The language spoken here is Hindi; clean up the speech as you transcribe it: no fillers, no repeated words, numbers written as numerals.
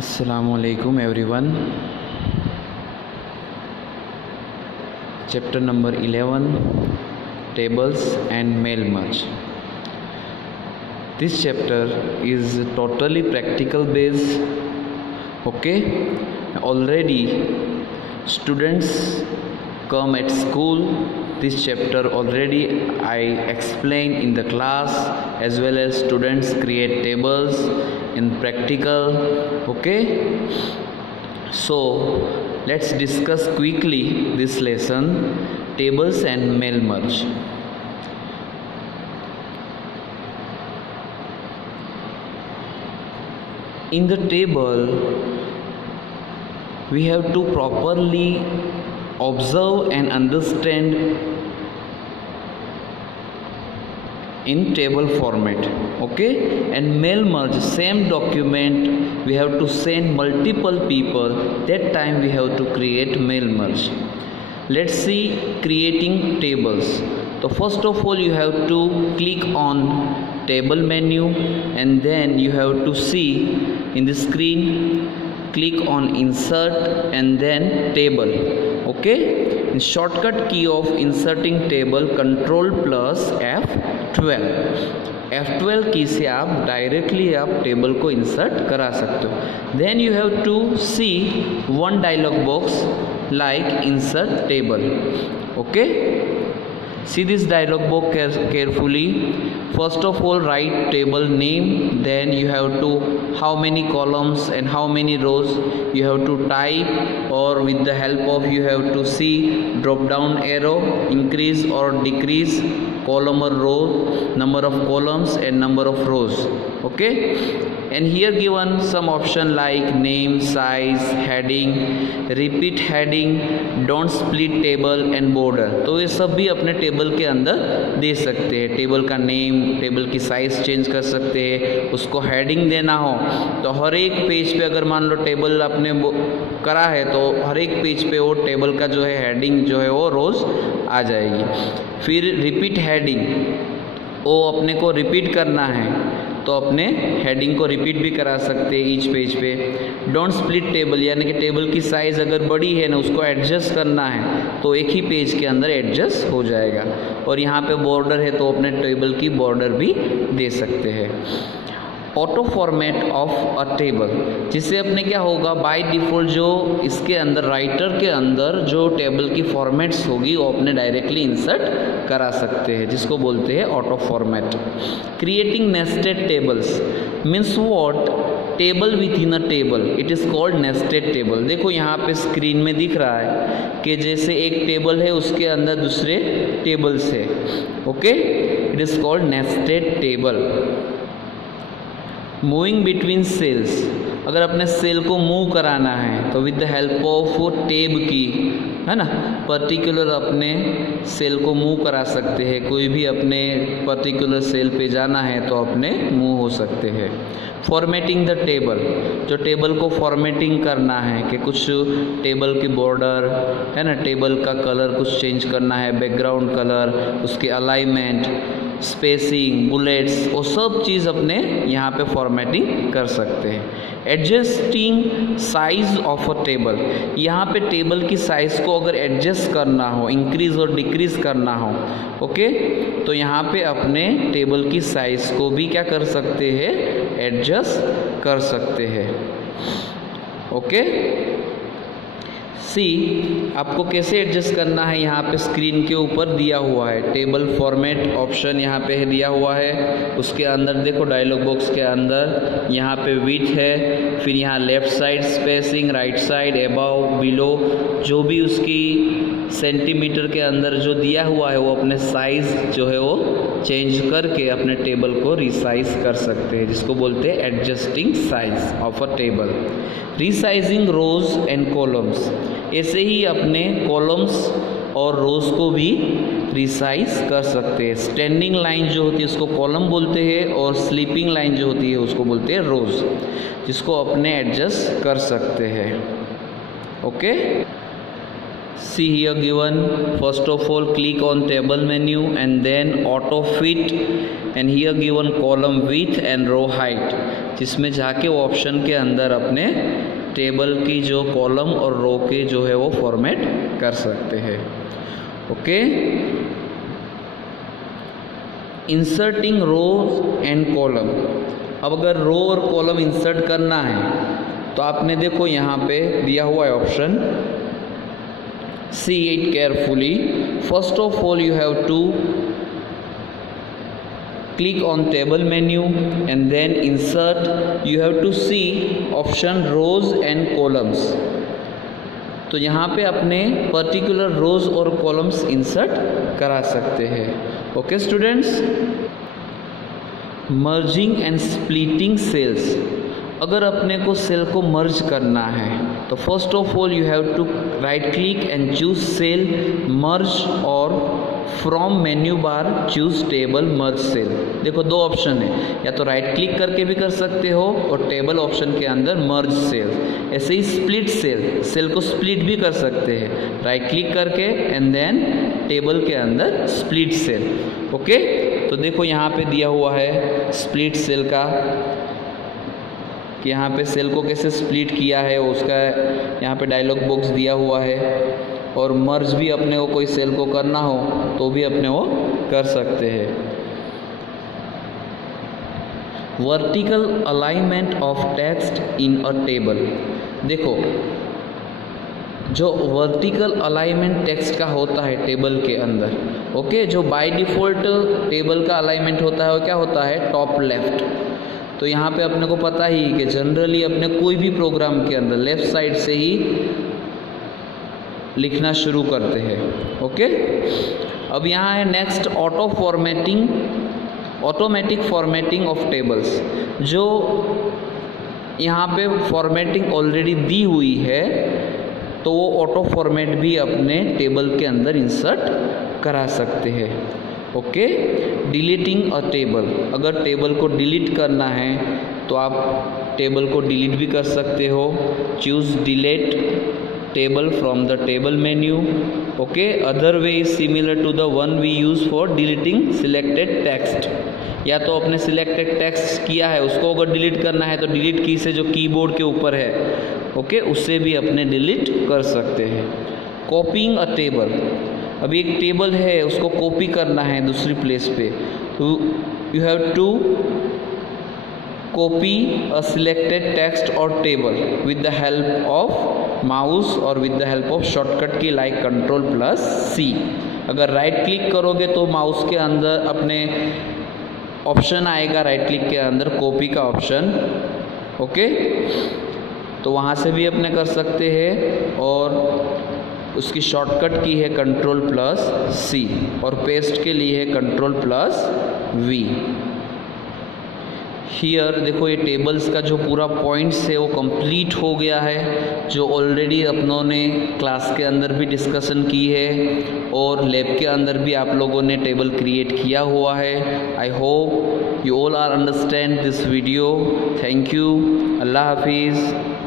Assalamualaikum everyone. Chapter number 11, Tables and Mail Merge. This chapter is totally practical based. Okay, already students come at school. This chapter already I explain in the class, as well as students create tables in practical. Okay, so let's discuss quickly this lesson, tables and mail merge. In the table, we have to properly observe and understand in table format. Okay, and mail merge, same document we have to send multiple people, that time we have to create mail merge. Let's see creating tables. So first of all you have to click on table menu, and then you have to see in the screen, click on insert and then table. Okay, in shortcut key of inserting table, control plus F12. F12 की से आप डायरेक्टली आप टेबल को इंसर्ट करा सकते हो. Then you have to see one dialog box like insert table. Okay, see this dialog box carefully. First of all, write table name, then you have to how many columns and how many rows you have to type, or with the help of you have to see drop down arrow, increase or decrease column or row, number of columns and number of rows. Okay, and here given some option like name, size, heading, repeat heading, don't split table and border. तो ये सब भी अपने टेबल के अंदर दे सकते हैं. टेबल का नेम, टेबल की साइज चेंज कर सकते हैं. उसको हेडिंग देना हो तो हर एक पेज पे, अगर मान लो टेबल आपने करा है तो हर एक पेज पे वो टेबल का जो है हेडिंग जो है वो रोज आ जाएगी. फिर रिपीट हेडिंग, वो अपने को रिपीट करना है तो अपने हेडिंग को रिपीट भी करा सकते हैं ईच पेज पे. डोंट स्प्लिट टेबल, यानी कि टेबल की साइज़ अगर बड़ी है ना, उसको एडजस्ट करना है तो एक ही पेज के अंदर एडजस्ट हो जाएगा. और यहाँ पे बॉर्डर है तो अपने टेबल की बॉर्डर भी दे सकते हैं. Auto format of a table, जिससे अपने क्या होगा, बाय डिफ़ॉल्ट जो इसके अंदर राइटर के अंदर जो टेबल की फॉर्मेट्स होगी वो अपने डायरेक्टली इंसर्ट करा सकते हैं, जिसको बोलते हैं auto format. Creating nested tables means what, table with in a table, it is called nested table. देखो यहाँ पे स्क्रीन में दिख रहा है कि जैसे एक टेबल है उसके अंदर दूसरे टेबल्स है. Okay, it is called nested table. Moving between cells, अगर अपने सेल को मूव कराना है तो with the help of tab key, है ना, पर्टिकुलर अपने सेल को मूव करा सकते हैं. कोई भी अपने पर्टिकुलर सेल पे जाना है तो अपने मूव हो सकते हैं. फॉर्मेटिंग द टेबल, जो टेबल को फॉर्मेटिंग करना है कि कुछ टेबल की बॉर्डर है ना, टेबल का कलर कुछ चेंज करना है, बैकग्राउंड कलर, उसके अलाइनमेंट, स्पेसिंग, बुलेट्स, वो सब चीज़ अपने यहाँ पे फॉर्मेटिंग कर सकते हैं. Adjusting size of a table, यहाँ पे टेबल की साइज़ को अगर एडजस्ट करना हो, इंक्रीज़ और डिक्रीज़ करना हो, ओके, तो यहाँ पे अपने टेबल की साइज़ को भी क्या कर सकते हैं, एडजस्ट कर सकते हैं. ओके, सी आपको कैसे एडजस्ट करना है, यहाँ पे स्क्रीन के ऊपर दिया हुआ है. टेबल फॉर्मेट ऑप्शन यहाँ पे दिया हुआ है. उसके अंदर देखो डायलॉग बॉक्स के अंदर यहाँ पे विड्थ है, फिर यहाँ left side spacing, right side, above, below, जो भी उसकी सेंटीमीटर के अंदर जो दिया हुआ है वो अपने साइज़ जो है वो चेंज करके अपने टेबल को रिसाइज कर सकते हैं, जिसको बोलते हैं adjusting size of a table. Resizing rows and columns, ऐसे ही अपने कॉलम्स और रोज को भी रिसाइज कर सकते हैं. स्टैंडिंग लाइन जो होती है उसको कॉलम बोलते हैं, और स्लीपिंग लाइन जो होती है उसको बोलते हैं रोज, जिसको अपने एडजस्ट कर सकते हैं. Okay, see here given, first of all click on table menu and then auto fit, and here given column width and row height. जिसमें जाके वो ऑप्शन के अंदर अपने टेबल की जो कॉलम और रो के जो है वो फॉर्मेट कर सकते हैं। Okay, inserting row and column. अब अगर रो और कॉलम इंसर्ट करना है तो आपने देखो यहाँ पे दिया हुआ है option, see it carefully. First of all you have to click on table menu and then insert. You have to see option rows and columns. तो यहाँ पे अपने पर्टिकुलर रोज और कॉलम्स इंसर्ट करा सकते हैं। Okay students, merging and splitting cells. अगर अपने को सेल को मर्ज करना है तो first of all you have to right click and choose cell merge, और from menu bar choose table merge cell. देखो दो ऑप्शन है, या तो राइट क्लिक करके भी कर सकते हो और टेबल ऑप्शन के अंदर मर्ज सेल। ऐसे ही स्प्लिट सेल, सेल को स्प्लिट भी कर सकते हैं राइट क्लिक करके एंड देन टेबल के अंदर स्प्लिट सेल। ओके, तो देखो यहाँ पे दिया हुआ है स्प्लिट सेल का, कि यहाँ पे सेल को कैसे स्प्लिट किया है उसका यहाँ पे डायलॉग बॉक्स दिया हुआ है, और मर्ज भी अपने को कोई सेल को करना हो तो भी अपने वो कर सकते हैं। Vertical alignment of text in a table. देखो जो वर्टिकल अलाइनमेंट टेक्स्ट का होता है टेबल के अंदर, ओके, जो बाय डिफ़ॉल्ट टेबल का अलाइनमेंट होता है वो क्या होता है, टॉप लेफ्ट। तो यहाँ पे अपने को पता ही कि जनरली अपने कोई भी प्रोग्राम के अंदर लेफ़्ट साइड से ही लिखना शुरू करते हैं। ओके, अब यहाँ है next automatic formatting of tables. जो यहाँ पे फॉर्मेटिंग ऑलरेडी दी हुई है तो वो ऑटो फॉर्मेट भी अपने टेबल के अंदर इंसर्ट करा सकते हैं। ओके, डिलीटिंग अ टेबल। अगर टेबल को डिलीट करना है तो आप टेबल को डिलीट भी कर सकते हो। Choose delete table from the table menu. Okay, other way is similar to the one we use for deleting selected text. या तो अपने सिलेक्टेड टेक्स्ट किया है उसको अगर डिलीट करना है तो डिलीट की से जो कीबोर्ड के ऊपर है, ओके, उससे भी अपने डिलीट कर सकते हैं। कॉपिंग अ टेबल। अभी एक टेबल है उसको कॉपी करना है दूसरी प्लेस पे, तो you have to copy a selected text और table with the help of mouse और with the help of shortcut key like Ctrl+C। अगर राइट क्लिक करोगे तो माउस के अंदर अपने ऑप्शन आएगा, राइट क्लिक के अंदर कॉपी का ऑप्शन। ओके, तो वहाँ से भी अपने कर सकते हैं, और उसकी शॉर्टकट की है Ctrl+C, और पेस्ट के लिए है Ctrl+V। हियर देखो ये टेबल्स का जो पूरा पॉइंट्स है वो कंप्लीट हो गया है, जो ऑलरेडी अपनों ने क्लास के अंदर भी डिस्कशन की है और लैब के अंदर भी आप लोगों ने टेबल क्रिएट किया हुआ है। I hope you all are understand this video. Thank you. अल्लाह हाफिज़।